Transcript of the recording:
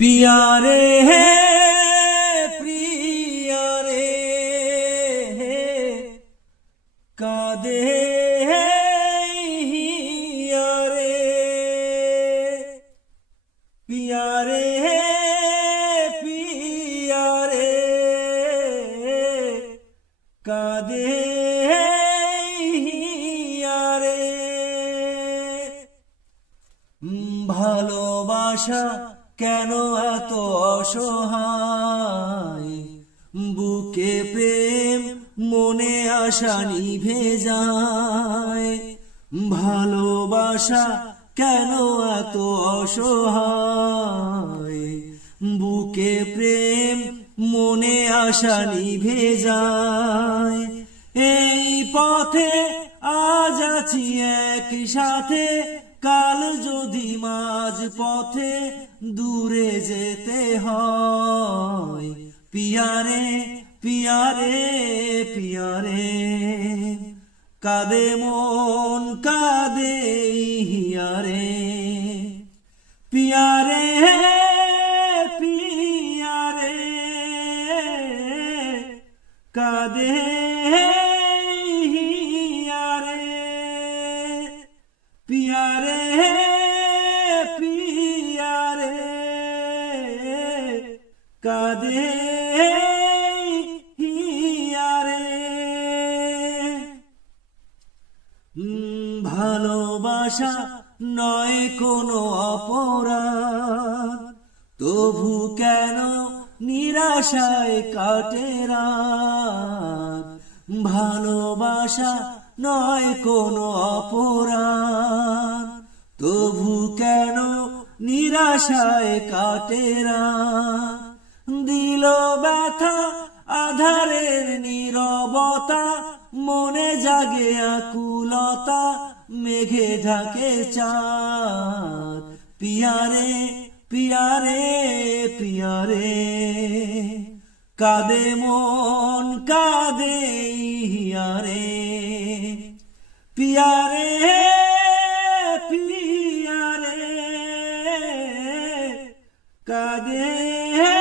पिया रे प्रिया रे कादे हिया रे पिया रे कादे हिया रे ভালোবাসা কেন এত অসহায় বুকে প্রেম মনে আশা নিভে যায় ভালোবাসা কেন এত অসহায় বুকে প্রেম মনে আশা নিভে যায় এই পথে আজ আছি একসাথে কাল যদি মাঝ পথে দূরে যেতে হয় পিয়া রে পিয়া রে পিয়া রে কাঁদে মন কাঁদে হিয়া রে পিয়া রে পিয়া রে কাঁদে হিয়া রে पिया रे कादे हिया रे ভালোবাসা নয় কোনো অপরাধ তবু কেন নিরাশায় কাটে রাত ভালোবাসা নয় কোনো অপরাধ তবু কেন নিরাশায় কাটে রাত দিল ব্যথা আধারের নীরবতা মনে জাগে আকুলতা মেঘে ঢাকে চাঁদ পিয়া রে পিয়া রে পিয়া রে কাঁদে মন কাঁদে হিয়া রে पिया रे पिया रे कादे